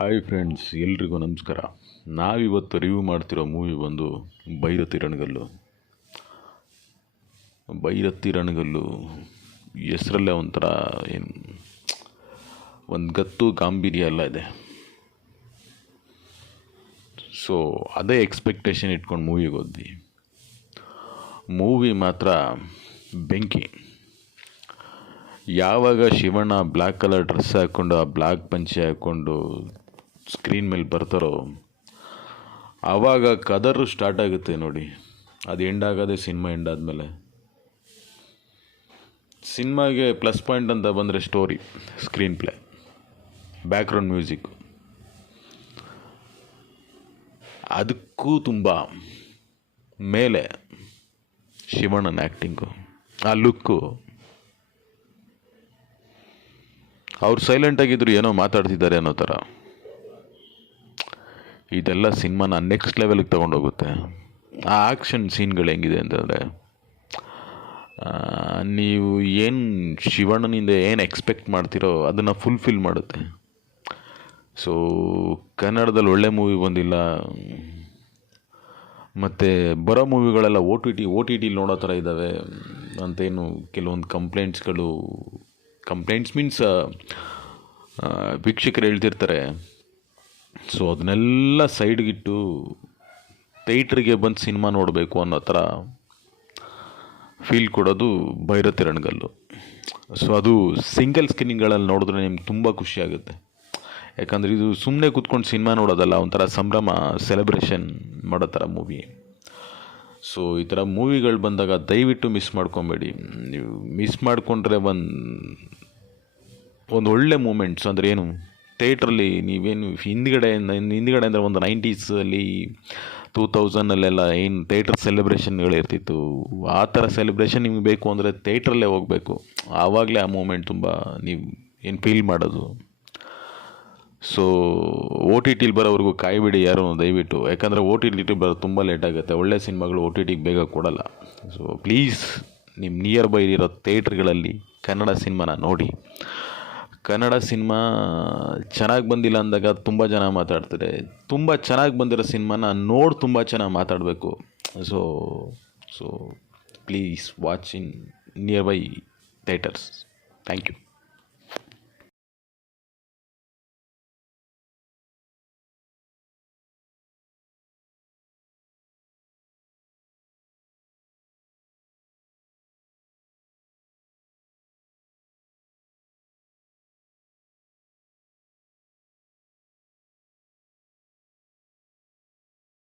Hi friends, ಎಲ್ರಿಗೂ ನಮಸ್ಕಾರ. ನಾವಿವತ್ತು ರಿವ್ಯೂ ಮಾಡ್ತಿರೋ ಮೂವಿ ಬಂದು ಭೈರತಿ ರಣಗಲ್ಲು. ಭೈರತಿ ರಣಗಲ್ಲು ಹೆಸರಲ್ಲೇ ಒಂಥರ ಏನು ಒಂದು ಗತ್ತು ಗಾಂಭೀರ್ಯ ಎಲ್ಲ ಇದೆ. ಸೊ ಅದೇ ಎಕ್ಸ್ಪೆಕ್ಟೇಷನ್ ಇಟ್ಕೊಂಡು ಮೂವಿಗೆ ಹೋದ್ವಿ. ಮೂವಿ ಮಾತ್ರ ಬೆಂಕಿ. ಯಾವಾಗ ಶಿವಣ್ಣ ಬ್ಲ್ಯಾಕ್ ಕಲರ್ ಡ್ರೆಸ್ ಹಾಕ್ಕೊಂಡು ಆ ಬ್ಲ್ಯಾಕ್ ಪಂಚೆ ಹಾಕ್ಕೊಂಡು ಸ್ಕ್ರೀನ್ ಮೇಲೆ ಬರ್ತಾರೋ ಆವಾಗ ಕದರು ಸ್ಟಾರ್ಟ್ ಆಗುತ್ತೆ ನೋಡಿ. ಅದು ಎಂಡ್ ಆಗೋದೇ ಸಿನಿಮಾ ಎಂಡ್ ಆದಮೇಲೆ. ಸಿನಿಮಾಗೆ ಪ್ಲಸ್ ಪಾಯಿಂಟ್ ಅಂತ ಬಂದರೆ story, screen play, background music. ಅದಕ್ಕೂ ತುಂಬ ಮೇಲೆ ಶಿವಣ್ಣನ ಆ್ಯಕ್ಟಿಂಗು, ಆ ಲುಕ್ಕು. ಅವ್ರು ಸೈಲೆಂಟಾಗಿದ್ದರು, ಏನೋ ಮಾತಾಡ್ತಿದ್ದಾರೆ ಅನ್ನೋ ಥರ. ಇದೆಲ್ಲ ಸಿನಿಮಾನ ನೆಕ್ಸ್ಟ್ ಲೆವೆಲ್ಗೆ ತೊಗೊಂಡೋಗುತ್ತೆ. ಆ ಆ್ಯಕ್ಷನ್ ಸೀನ್ಗಳು ಹೆಂಗಿದೆ ಅಂತಂದರೆ, ನೀವು ಏನು ಶಿವಣ್ಣನಿಂದ ಏನು ಎಕ್ಸ್ಪೆಕ್ಟ್ ಮಾಡ್ತೀರೋ ಅದನ್ನು ಫುಲ್ಫಿಲ್ ಮಾಡುತ್ತೆ. ಸೊ ಕನ್ನಡದಲ್ಲಿ ಒಳ್ಳೆ ಮೂವಿ ಬಂದಿಲ್ಲ, ಮತ್ತು ಬರೋ ಮೂವಿಗಳೆಲ್ಲ ಓ ಟಿ ಟಿಲಿ ನೋಡೋ ಥರ ಇದ್ದಾವೆ ಅಂತೇನು ಕೆಲವೊಂದು ಕಂಪ್ಲೇಂಟ್ಸ್ ಮೀನ್ಸ್ ವೀಕ್ಷಕರು ಹೇಳ್ತಿರ್ತಾರೆ. ಸೊ ಅದನ್ನೆಲ್ಲ ಸೈಡ್ಗಿಟ್ಟು ಥಿಯೇಟ್ರಿಗೆ ಬಂದು ಸಿನಿಮಾ ನೋಡಬೇಕು ಅನ್ನೋ ಥರ ಫೀಲ್ ಕೊಡೋದು ಭೈರತಿ ರಣಗಲ್ಲು. ಸೊ ಅದು ಸಿಂಗಲ್ ಸ್ಕ್ರೀನಿಂಗ್ಗಳಲ್ಲಿ ನೋಡಿದ್ರೆ ನಿಮ್ಗೆ ತುಂಬ ಖುಷಿಯಾಗುತ್ತೆ. ಯಾಕಂದರೆ ಇದು ಸುಮ್ಮನೆ ಕೂತ್ಕೊಂಡು ಸಿನಿಮಾ ನೋಡೋದಲ್ಲ, ಒಂಥರ ಸಂಭ್ರಮ, ಸೆಲೆಬ್ರೇಷನ್ ಮಾಡೋ ಥರ ಮೂವಿ. ಸೊ ಈ ಥರ ಮೂವಿಗಳು ಬಂದಾಗ ದಯವಿಟ್ಟು ಮಿಸ್ ಮಾಡ್ಕೊಬೇಡಿ. ನೀವು ಮಿಸ್ ಮಾಡಿಕೊಂಡ್ರೆ ಒಂದು ಒಳ್ಳೆ ಮೂಮೆಂಟ್ಸ್ ಅಂದರೆ ಏನು, ಥಿಯೇಟ್ರಲ್ಲಿ ನೀವೇನು ಹಿಂದ್ಗಡೆ ಅಂದರೆ ಒಂದು 90s, 2000 ಏನು ಥಿಯೇಟ್ರ್ ಸೆಲೆಬ್ರೇಷನ್ಗಳಿರ್ತಿತ್ತು, ಆ ಥರ ಸೆಲೆಬ್ರೇಷನ್ ನಿಮ್ಗೆ ಬೇಕು ಅಂದರೆ ಥಿಯೇಟ್ರಲ್ಲೇ ಹೋಗಬೇಕು. ಆವಾಗಲೇ ಆ ಮೂಮೆಂಟ್ ತುಂಬ ನೀವು ಏನು ಫೀಲ್ ಮಾಡೋದು. ಸೊ ಓ ಟಿ ಟಿಲಿ ಬರೋವರೆಗೂ ಕಾಯ್ಬಿಡಿ ಯಾರು ದಯವಿಟ್ಟು. ಯಾಕಂದರೆ ಓ ಟಿ ಟಿ ಬರೋದು ತುಂಬ ಲೇಟ್ ಆಗುತ್ತೆ. ಒಳ್ಳೆ ಸಿನಿಮಾಗಳು ಓ ಟಿ ಟಿಗೆ ಬೇಗ ಕೊಡಲ್ಲ. ಸೊ ಪ್ಲೀಸ್ ನಿಮ್ಮ ನಿಯರ್ ಬೈ ಇರೋ ಥಿಯೇಟ್ರ್ಗಳಲ್ಲಿ ಕನ್ನಡ ಸಿನಿಮಾನ ನೋಡಿ. ಕನ್ನಡ ಸಿನಿಮಾ ಚೆನ್ನಾಗಿ ಬಂದಿಲ್ಲ ಅಂದಾಗ ತುಂಬ ಜನ ಮಾತಾಡ್ತಾರೆ. ತುಂಬ ಚೆನ್ನಾಗಿ ಬಂದಿರೋ ಸಿನಿಮಾನ ನೋಡಿ ತುಂಬ ಚೆನ್ನಾಗಿ ಮಾತಾಡಬೇಕು. So please watch in nearby theatres. Thank you.